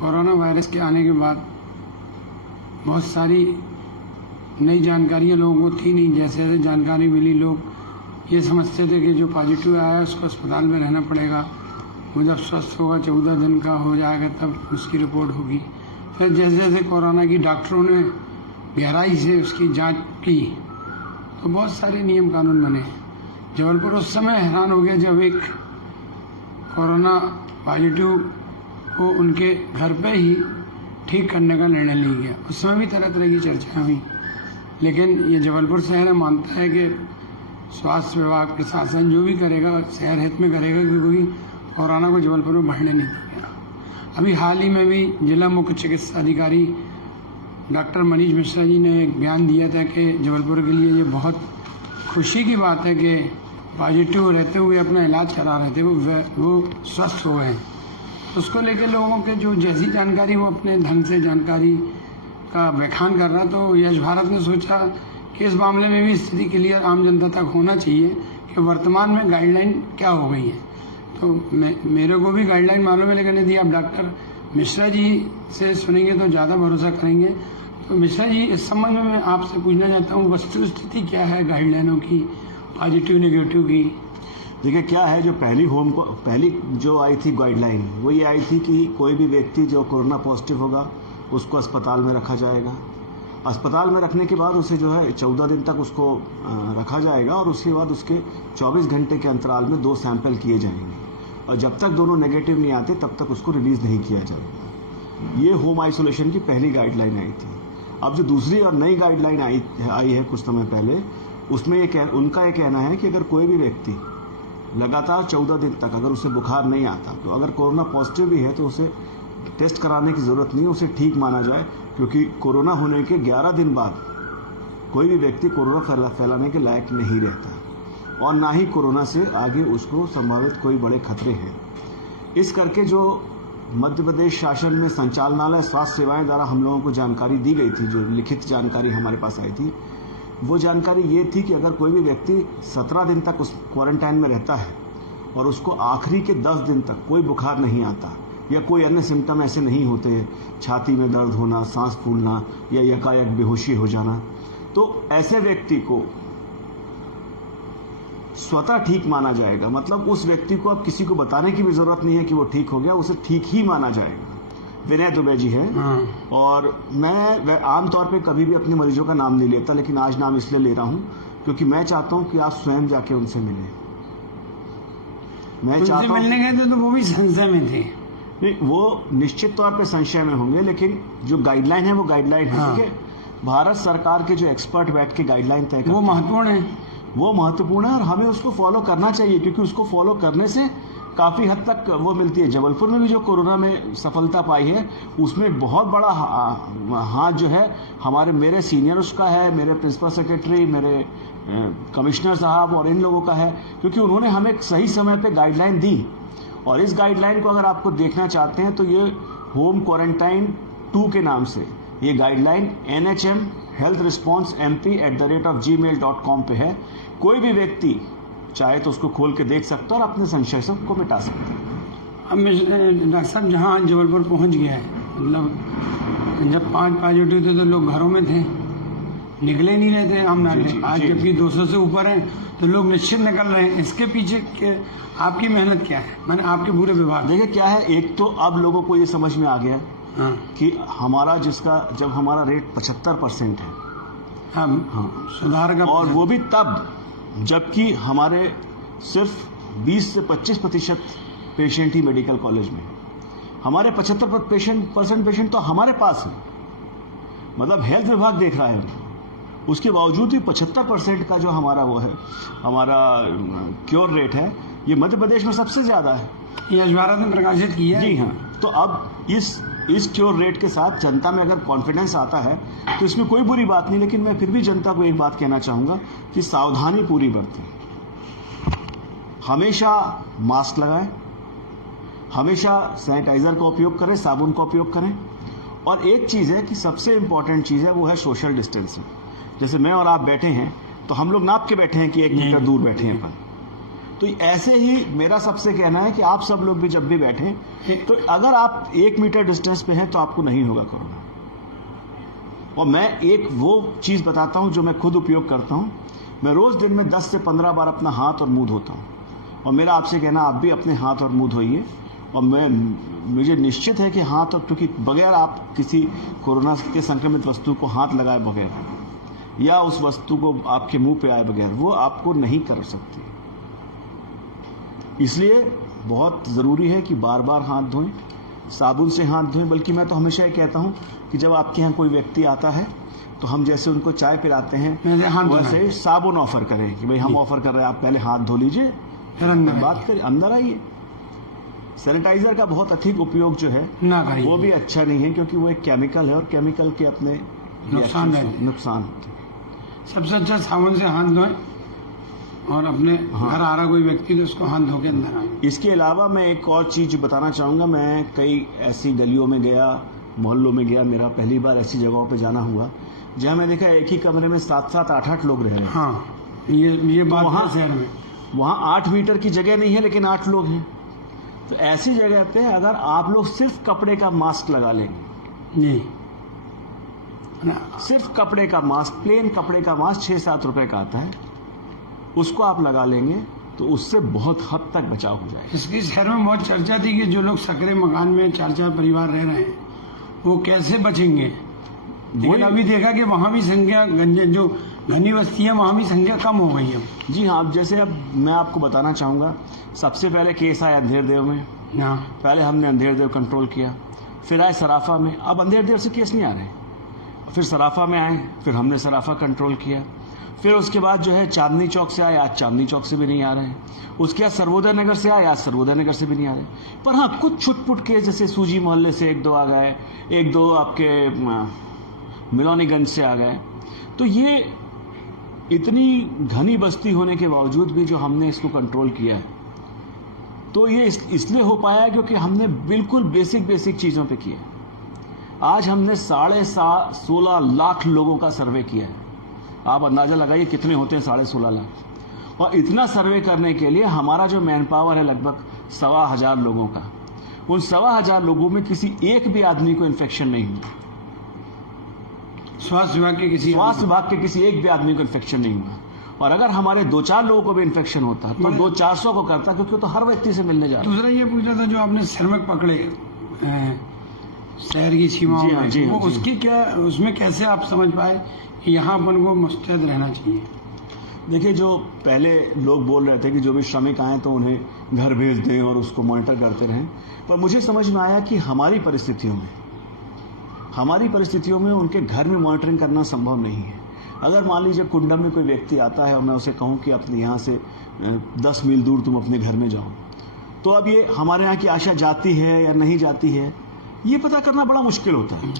Corona virus के आने के बाद बहुत सारी नई जानकारियां लोगों को थी नहीं। जैसे जानकारी मिली, लोग ये समझते थे कि जो पॉजिटिव आया है उसको अस्पताल में रहना पड़ेगा, वो जब स्वस्थ होगा 14 दिन का हो जाएगा तब उसकी रिपोर्ट होगी। फिर जैसे जैसे कोरोना की डॉक्टरों ने गहराई से उसकी जांच की तो बहुत सारे नियम कानून बने। जबलपुर उस समय हैरान हो गया जब एक कोरोना पॉजिटिव को उनके घर पे ही ठीक करने का निर्णय लिया गया। उस समय भी तरह तरह की चर्चा हुई, लेकिन ये जबलपुर शहर मानता है कि स्वास्थ्य विभाग प्रशासन जो भी करेगा शहर हित में करेगा, क्योंकि कोरोना को जबलपुर में बढ़ने नहीं देगा। अभी हाल ही में भी जिला मुख्य चिकित्सा अधिकारी डॉक्टर मनीष मिश्रा जी ने एक बयान दिया था कि जबलपुर के लिए ये बहुत खुशी की बात है कि पॉजिटिव रहते हुए अपना इलाज करा रहे थे, वो स्वस्थ हो गए। उसको लेकर लोगों के जो जैसी जानकारी वो अपने ढंग से जानकारी का व्याख्यान कर रहा, तो यश भारत ने सोचा कि इस मामले में भी स्थिति क्लियर आम जनता तक होना चाहिए कि वर्तमान में गाइडलाइन क्या हो गई है। तो मेरे को भी गाइडलाइन मालूम है, लेकिन यदि आप डॉक्टर मिश्रा जी से सुनेंगे तो ज़्यादा भरोसा करेंगे। तो मिश्रा जी, इस संबंध में मैं आपसे पूछना चाहता हूँ, वस्तु स्थिति क्या है गाइडलाइनों की, पॉजिटिव नेगेटिव की? देखिए क्या है, जो पहली जो आई थी गाइडलाइन वो ये आई थी कि कोई भी व्यक्ति जो कोरोना पॉजिटिव होगा उसको अस्पताल में रखा जाएगा। अस्पताल में रखने के बाद उसे जो है 14 दिन तक उसको रखा जाएगा और उसके बाद उसके 24 घंटे के अंतराल में 2 सैंपल किए जाएंगे और जब तक दोनों नेगेटिव नहीं आते तब तक उसको रिलीज नहीं किया जाएगा। ये होम आइसोलेशन की पहली गाइडलाइन आई थी। अब जो दूसरी और नई गाइडलाइन आई है कुछ समय पहले, उसमें उनका ये कहना है कि अगर कोई भी व्यक्ति लगातार 14 दिन तक अगर उसे बुखार नहीं आता, तो अगर कोरोना पॉजिटिव भी है तो उसे टेस्ट कराने की ज़रूरत नहीं, उसे ठीक माना जाए, क्योंकि कोरोना होने के 11 दिन बाद कोई भी व्यक्ति कोरोना फैलाने के लायक नहीं रहता और ना ही कोरोना से आगे उसको संभावित कोई बड़े खतरे हैं। इस करके जो मध्य प्रदेश शासन में संचालनालय स्वास्थ्य सेवाएं द्वारा हम लोगों को जानकारी दी गई थी, जो लिखित जानकारी हमारे पास आई थी, वो जानकारी ये थी कि अगर कोई भी व्यक्ति 17 दिन तक उस क्वारंटाइन में रहता है और उसको आखिरी के 10 दिन तक कोई बुखार नहीं आता या कोई अन्य सिम्टम ऐसे नहीं होते, छाती में दर्द होना, सांस फूलना या यकायक बेहोशी हो जाना, तो ऐसे व्यक्ति को स्वतः ठीक माना जाएगा। मतलब उस व्यक्ति को अब किसी को बताने की भी जरूरत नहीं है कि वो ठीक हो गया, उसे ठीक ही माना जाएगा। विनय दुबे जी है और मैं आमतौर पे कभी भी अपने मरीजों का नाम नहीं लेता, लेकिन आज नाम इसलिए ले रहा हूं क्योंकि मैं चाहता हूं कि आप स्वयं जाके उनसे मिलें। मैं चाहता हूं मिलने गए थे तो वो भी संशय में थे। नहीं, वो निश्चित तौर पे संशय में होंगे, लेकिन जो गाइडलाइन है वो गाइडलाइन है। ठीक है, भारत सरकार के जो एक्सपर्ट बैठ के गाइडलाइन तय करते हैं वो महत्वपूर्ण है, वो महत्वपूर्ण है और हमें उसको फॉलो करना चाहिए, क्योंकि उसको फॉलो करने से काफ़ी हद तक वो मिलती है। जबलपुर में भी जो कोरोना में सफलता पाई है उसमें बहुत बड़ा हाथ जो है मेरे सीनियर्स का है, मेरे प्रिंसिपल सेक्रेटरी, मेरे कमिश्नर साहब और इन लोगों का है, क्योंकि उन्होंने हमें सही समय पे गाइडलाइन दी। और इस गाइडलाइन को अगर आपको देखना चाहते हैं तो ये होम क्वारंटाइन 2 के नाम से ये guideline NHM health response MP@gmail.com पे है। कोई भी व्यक्ति चाहे तो उसको खोल के देख सकता है और अपने संशय को मिटा सकता है। अब डॉक्टर साहब जहाँ जबलपुर पहुँच गया है, मतलब जब 5 पॉजिटिव थे तो लोग घरों में थे, निकले नहीं रहे थे आम नागरिक। आज जबकि 200 से ऊपर हैं तो लोग निश्चित निकल रहे हैं। इसके पीछे आपकी मेहनत क्या है, मैंने आपके पूरे विभाग? देखिए क्या है, एक तो अब लोगों को ये समझ में आ गया कि हमारा जब हमारा रेट 75% है, हाँ सुधार का, और वो भी तब जबकि हमारे सिर्फ 20 से 25% पेशेंट ही मेडिकल कॉलेज में, हमारे 75% पेशेंट तो हमारे पास है, मतलब हेल्थ विभाग देख रहा है। उसके बावजूद भी 75% का जो हमारा वो है, हमारा क्योर रेट है, ये मध्य प्रदेश में सबसे ज्यादा है। यश भारत ने प्रकाशित किया है। जी हाँ, तो अब इस क्योर रेट के साथ जनता में अगर कॉन्फिडेंस आता है तो इसमें कोई बुरी बात नहीं, लेकिन मैं फिर भी जनता को एक बात कहना चाहूंगा कि सावधानी पूरी बरतें, हमेशा मास्क लगाएं, हमेशा सैनिटाइजर का उपयोग करें, साबुन का उपयोग करें, और एक चीज है कि सबसे इंपॉर्टेंट चीज है वो है सोशल डिस्टेंसिंग। जैसे मैं और आप बैठे हैं तो हम लोग नाप के बैठे हैं कि 1 मीटर दूर बैठे हैं अपन, तो ऐसे ही मेरा सबसे कहना है कि आप सब लोग भी जब भी बैठे तो अगर आप 1 मीटर डिस्टेंस पे हैं तो आपको नहीं होगा कोरोना। और मैं एक वो चीज बताता हूं जो मैं खुद उपयोग करता हूं। मैं रोज दिन में 10 से 15 बार अपना हाथ और मुंह धोता हूं, और मेरा आपसे कहना आप भी अपने हाथ और मुंह धोइए। और मुझे निश्चित है कि हाथ, और क्योंकि बगैर आप किसी कोरोना के संक्रमित वस्तु को हाथ लगाए बगैर या उस वस्तु को आपके मुंह पे आए बगैर वो आपको नहीं कर सकती। इसलिए बहुत ज़रूरी है कि बार बार हाथ धोएं, साबुन से हाथ धोएं। बल्कि मैं तो हमेशा ये कहता हूं कि जब आपके यहाँ कोई व्यक्ति आता है तो हम जैसे उनको चाय पिलाते हैं वैसे साबुन ऑफर करें कि भाई हम ऑफर कर रहे हैं, आप पहले हाथ धो लीजिए फिर अंदर बात करें, अंदर आइए। सैनिटाइजर का बहुत अधिक उपयोग जो है ना करिए, वो भी अच्छा नहीं है, क्योंकि वो एक केमिकल है और केमिकल के अपने नुकसान होते हैं। सबसे अच्छा साबुन से हाथ धोएं, और अपने घर आ रहा कोई व्यक्ति तो उसको हाथ धो के अंदर आए। इसके अलावा मैं एक और चीज बताना चाहूंगा। मैं कई ऐसी गलियों में गया, मोहल्लों में गया, मेरा पहली बार ऐसी जगहों पे जाना हुआ जहां मैं देखा एक ही कमरे में 7-7, 8-8 लोग रह रहे हैं। हाँ, ये बात वहाँ है शहर में। वहाँ 8 मीटर की जगह नहीं है लेकिन 8 लोग हैं। तो ऐसी जगह पे अगर आप लोग सिर्फ कपड़े का मास्क लगा लेंगे, जी, सिर्फ कपड़े का मास्क, प्लेन कपड़े का मास्क 6-7 रुपए का आता है, उसको आप लगा लेंगे तो उससे बहुत हद तक बचाव हो जाएगा। इसकी शहर में बहुत चर्चा थी कि जो लोग सकरे मकान में 4-4 परिवार रह रहे हैं वो कैसे बचेंगे। लेकिन अभी देखा कि वहाँ भी संख्या, जो घनी बस्ती है वहाँ भी संख्या कम हो गई है। जी हाँ, अब जैसे अब मैं आपको बताना चाहूँगा, सबसे पहले केस आया अंधेरदेव में। हाँ, पहले हमने अंधेरदेव कंट्रोल किया, फिर आए सराफा में, अब अंधेरदेव से केस नहीं आ रहे, फिर सराफा में आए, फिर हमने सराफा कंट्रोल किया, फिर उसके बाद जो है चांदनी चौक से आए, आज चांदनी चौक से भी नहीं आ रहे हैं, उसके बाद सर्वोदय नगर से आए, आज सर्वोदय नगर से भी नहीं आ रहे। पर हाँ, कुछ छुटपुट केस जैसे सूजी मोहल्ले से 1-2 आ गए, 1-2 आपके मिलोनीगंज से आ गए। तो ये इतनी घनी बस्ती होने के बावजूद भी जो हमने इसको कंट्रोल किया है, तो ये इसलिए हो पाया है क्योंकि हमने बिल्कुल बेसिक चीज़ों पे किया। आज हमने 16.5 लाख लोगों का सर्वे किया है। आप अंदाजा लगाइए कितने होते हैं 16.5 लाख। और इतना सर्वे करने के लिए हमारा जो मैन पावर है लगभग 1,1500 लोगों का, उन 1,1500 लोगों में किसी एक भी आदमी को इन्फेक्शन नहीं हुआ। स्वास्थ्य विभाग के किसी एक भी आदमी को इन्फेक्शन नहीं हुआ। और अगर हमारे 2-4 लोगों को भी इन्फेक्शन होता तो 200-400 को करता, क्योंकि वो तो हर व्यक्ति से मिलने जा रहा है। दूसरा ये पूछा था जो आपने श्रमिक पकड़े शहर की सीमाओं में, वो उसकी क्या, उसमें कैसे आप समझ पाए कि यहाँ अपन को मुस्तैद रहना चाहिए? देखिए, जो पहले लोग बोल रहे थे कि जो भी श्रमिक आए तो उन्हें घर भेज दें और उसको मॉनिटर करते रहें, पर मुझे समझ में आया कि हमारी परिस्थितियों में उनके घर में मॉनिटरिंग करना संभव नहीं है। अगर मान लीजिए कुंडम में कोई व्यक्ति आता है और मैं उसे कहूं कि अपने यहाँ से 10 मील दूर तुम अपने घर में जाओ, तो अब ये हमारे यहाँ की आशा जाती है या नहीं जाती है, ये पता करना बड़ा मुश्किल होता है।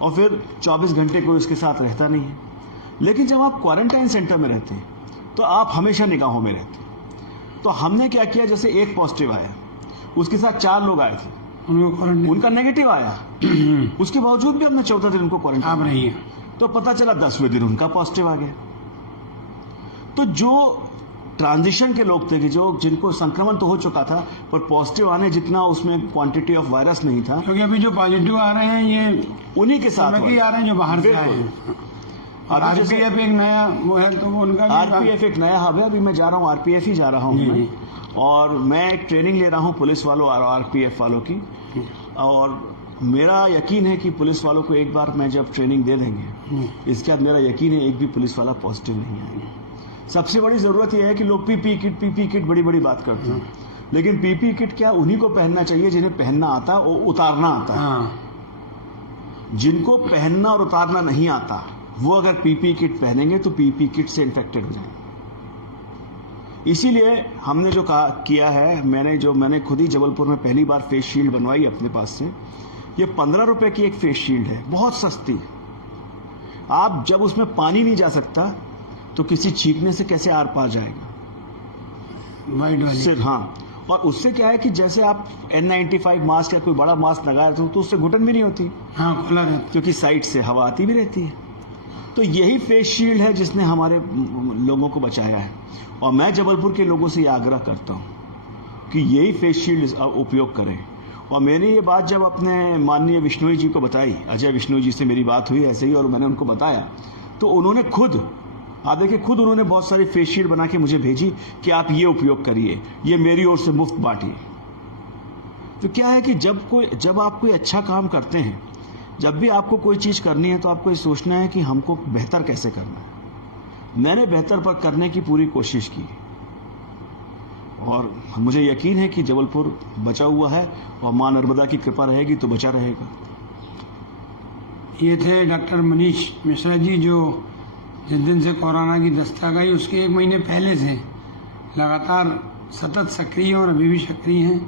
और फिर 24 घंटे कोई उसके साथ रहता नहीं है। लेकिन जब आप क्वारंटाइन सेंटर में रहते हैं तो आप हमेशा निगाहों में रहते हैं। तो हमने क्या किया, जैसे एक पॉजिटिव आया, उसके साथ 4 लोग आए थे, उनका नेगेटिव आया, उसके बावजूद भी हमने 14 दिन उनको क्वारंटाइन रही है, तो पता चला 10वें दिन उनका पॉजिटिव आ गया। तो जो ट्रांजिशन के लोग थे कि जिनको संक्रमण तो हो चुका था पर पॉजिटिव आने जितना उसमें क्वांटिटी ऑफ वायरस नहीं था, क्योंकि अभी जो पॉजिटिव आ रहे हैं ये उन्हीं के साथ आ रहे हैं जो बाहर से आए हैं। आरपीएफ एक नया वो है, तो वो उनका आरपीएफ एक नया हब है। अभी मैं जा रहा हूँ, आरपीएफ ही जा रहा हूँ मैं, और मैं एक ट्रेनिंग ले रहा हूँ पुलिस वालों और आरपीएफ वालों की। और मेरा यकीन है कि पुलिस वालों को एक बार मैं जब ट्रेनिंग दे देंगे, इसके बाद मेरा यकीन है एक भी पुलिस वाला पॉजिटिव नहीं आएगा। सबसे बड़ी जरूरत यह है कि लोग पीपी किट बड़ी बात करते हैं, लेकिन पीपी किट क्या उन्हीं को पहनना चाहिए जिन्हें पहनना आता है और उतारना आता है। जिनको पहनना और उतारना नहीं आता वो अगर पीपी किट पहनेंगे तो पीपी किट से इन्फेक्टेड हो जाएंगे। इसीलिए हमने जो किया है, मैंने खुद ही जबलपुर में पहली बार फेस शील्ड बनवाई अपने पास से। ये 15 रुपए की एक फेस शील्ड है, बहुत सस्ती। आप जब उसमें पानी नहीं जा सकता तो किसी छींकने से कैसे आर पार जाएगा, सिर्फ हाँ। और उससे क्या है कि जैसे आप N95 मास्क या कोई बड़ा मास्क लगाए तो उससे घुटन भी नहीं होती, हाँ, खुला रहता, क्योंकि साइड से हवा आती भी रहती है। तो यही फेस शील्ड है जिसने हमारे लोगों को बचाया है। और मैं जबलपुर के लोगों से ये आग्रह करता हूँ कि यही फेस शील्ड उपयोग करें। और मैंने ये बात जब अपने माननीय विश्नोई जी को बताई, अजय विश्नोई जी से मेरी बात हुई ऐसे ही, और मैंने उनको बताया तो उन्होंने खुद, आप देखिए, खुद उन्होंने बहुत सारी फेस शील्ड बना के मुझे भेजी कि आप ये उपयोग करिए, ये मेरी ओर से मुफ्त बांटिए। तो क्या है कि जब आप कोई अच्छा काम करते हैं, जब भी आपको कोई चीज़ करनी है तो आपको ये सोचना है कि हमको बेहतर कैसे करना है। मैंने बेहतर पर करने की पूरी कोशिश की और मुझे यकीन है कि जबलपुर बचा हुआ है और मां नर्मदा की कृपा रहेगी तो बचा रहेगा। ये थे डॉक्टर मनीष मिश्रा जी, जो जिस दिन से कोरोना की दस्तक आई उसके 1 महीने पहले से लगातार सतत सक्रिय और अभी भी सक्रिय हैं,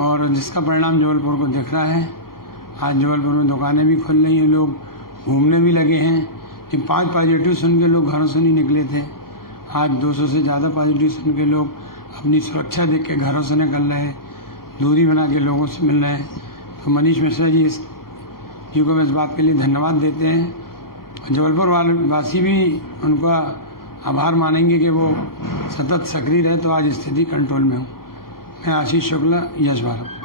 और जिसका परिणाम जबलपुर को दिख रहा है। आज जबलपुर में दुकानें भी खुल रही हैं, लोग घूमने भी लगे हैं। कि 5 पॉजिटिव सुन के लोग घरों से नहीं निकले थे, आज 200 से ज़्यादा पॉजिटिव सुन के लोग अपनी सुरक्षा देख के घरों से निकल रहे हैं, दूरी बना के लोगों से मिल रहे हैं। तो मनीष मिश्रा जी को मैं इस बात के लिए धन्यवाद देते हैं। जबलपुर वासी भी उनका आभार मानेंगे कि वो सतत सक्रिय रहे, तो आज स्थिति कंट्रोल में हो। मैं आशीष शुक्ला, यश भारत।